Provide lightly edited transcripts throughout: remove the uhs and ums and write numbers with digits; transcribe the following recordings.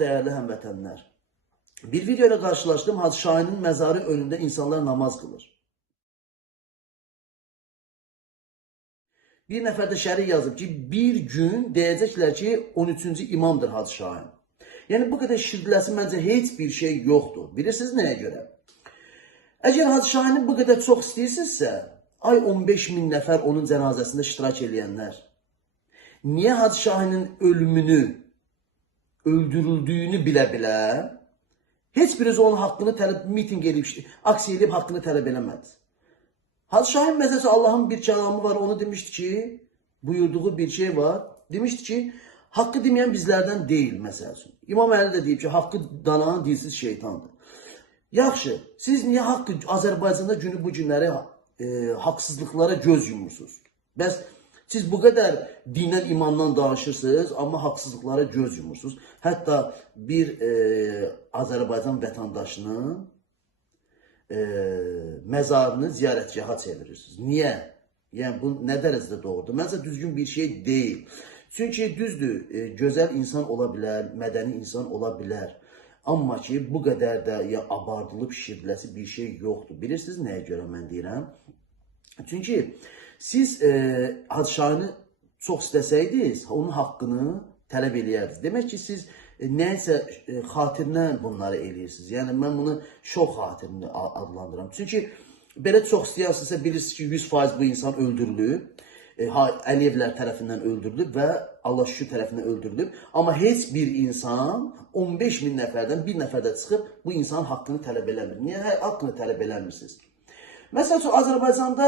Değerli həmvətənlər, bir video ile karşılaştım. Hacı Şahinin mezarı önünde insanlar namaz kılır. Bir nəfər də şərik yazıb ki, bir gün deyəcəklər ki, 13-cü imamdır Hacı Şahin. Yəni bu qədər şirdiləsi məncə heç bir şey yoxdur. Bilirsiniz nəyə görə? Əgər Hacı Şahini bu qədər çox istəyirsinizsə, ay 15 min nəfər onun cənazəsində iştirak edənlər, niyə Hacı Şahinin ölümünü, öldürüldüyünü bilə-bilə heç biriniz onun haqqını tələb, miting edib, aksiya edib haqqını tələb eləmədiniz? Hacı Şahin məsələsi Allah'ın bir kəlamı var, onu demişdi ki, buyurduğu bir şey var. Demişdi ki, hakkı deməyən bizlərdən deyil məsələsi. İmam Əli de deyib ki, hakkı danan dilsiz şeytandır. Yaxşı, siz niyə haqqı Azərbaycanda günü bu günləri haqsızlıqlara göz yumursunuz? Bəs siz bu qədər dindən, imandan danışırsınız, amma haqsızlıqlara göz yumursunuz. Hətta bir Azərbaycan vətəndaşının mezarını ziyarətgaha çevirirsiniz. Niyə? Yəni bu nə dərəcədə doğrudur? Məncə düzgün bir şey deyil. Çünki düzdür, gözəl insan ola bilər, mədəni insan ola bilər. Amma ki, bu qədər də ya abardılıb şişiriləsi bir şey yoxdur. Bilirsiniz nəyə görə mən deyirəm? Çünki siz Hacı Şahini çox istəsəydiniz, onun haqqını tələb eləyərdiniz. Demək ki, siz nəysə xatirinə bunları eləyirsiniz. Yəni mən bunu şov xatirini adlandıram. Çünki belə çox istəyərsizsə bilirsiniz ki, 100% bu insan öldürülüb. Əliyevlər tərəfindən öldürülüb və Allah şükür tərəfindən öldürülüb. Amma heç bir insan 15 min nəfərdən bir nəfərdə çıxıb bu insanın haqqını tələb eləmir. Niyə haqqını tələb eləmirsiniz? Məsələn, Azərbaycanda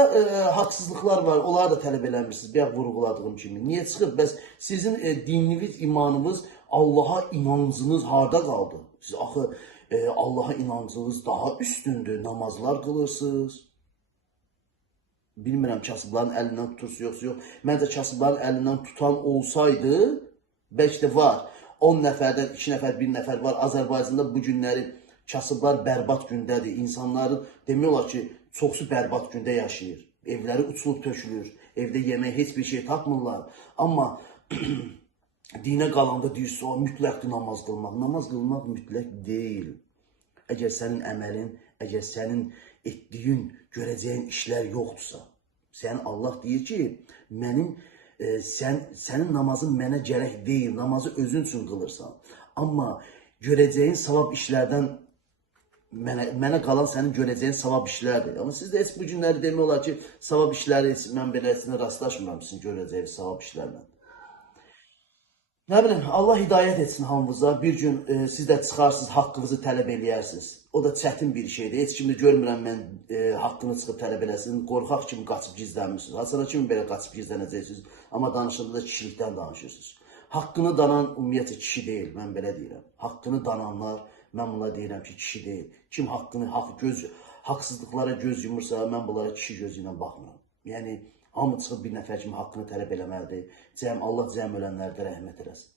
haqsızlıqlar var, onları da tələb eləmirsiniz. Bir vurğuladığım kimi. Niyə çıxıb? Bəs sizin dininiz, imanınız, Allah'a inancınız harda qaldı? Siz axı Allah'a inancınız daha üstündür, namazlar qılırsınız. Bilmirəm, kasıbların əlindən tutursa yoxsa yox. Məncə kasıbların əlindən tutan olsaydı, bəlkə də var. 10 nəfərdən 2 nəfər, 1 nəfər var. Azərbaycanda bu günləri kasıblar bərbad gündədir. İnsanların demək olar ki, çoxsu bərbad gündə yaşayır. Evləri uçulub tökülür. Evdə yemək heç bir şey tapmırlar. Amma dinə qalanda deyirsə, o mütləqdir namaz qılmaq. Namaz qılmaq mütləq deyil. Əgər sənin əməlin, əgər sənin etdiyin, görəcəyin işlər yoxdursa, sənin Allah deyir ki, sənin namazın mənə gərək deyil, namazı özün üçün qılırsan. Amma görəcəyin savab işlərdən, mənə qalan sənin görəcəyin savab işlərdir. Amma siz də heç bu günləri demək olar ki, savab işləri, mən beləsinə rastlaşmıram sizin görəcəyiniz savab işlərlə. Nə bilim, Allah hidayət etsin hamımıza. Bir gün siz də çıxarsınız, haqqınızı tələb eləyərsiniz. O da çətin bir şeydir. Heç kimi görmürəm mən haqqını çıxıb tələb eləsin. Qorxaq kimi qaçıb gizlənmirsiniz. Haçana kimi belə qaçıb gizlənəcəksiniz. Amma danışanda da kişilikdən danışırsınız. Haqqını danan ümumiyyətlə kişi deyil, mən belə deyirəm. Haqqını dananlar, mən buna deyirəm ki, kişi deyil. Kim haqsızlıqlara göz yumursa, mən bunlara kişi gözü ilə baxmıram. Yəni, hamı çıxıb bir nəfər kimi haqqını tələb eləməlidir. Allah cəm ölənlərdə rəhmət eləsin.